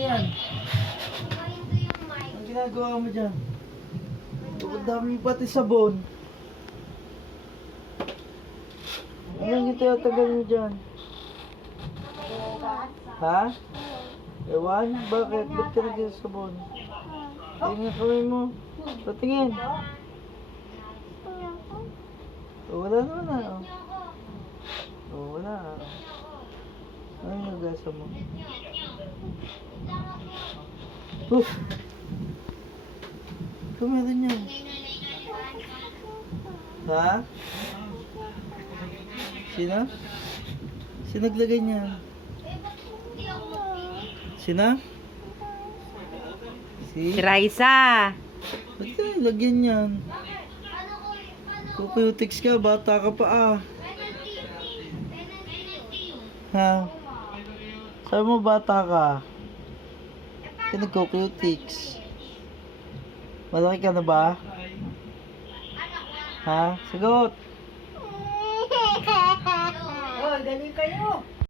yan? Ang ginagawa mo dyan? Ang dami pati sabon. Anong itatagal mo dyan? Ha? Ewan? Bakit? Ba't ka nagsasabon? Tingnan kamay mo. Patingin. Oh, wala naman na. Oh, wala. Ano yung nagasa mo? Ito meron yan. Ha? Sino? Sino naglagay niyan? Sino? Si Raisa. Ba't ka nilagyan yan? Kukuyutiks ka, bata ka pa ah. Ha? Sabi mo bata ka. Ka nagkukuyutiks. Malaki ka na ba? Ha? Sagot! Oh, galing kayo.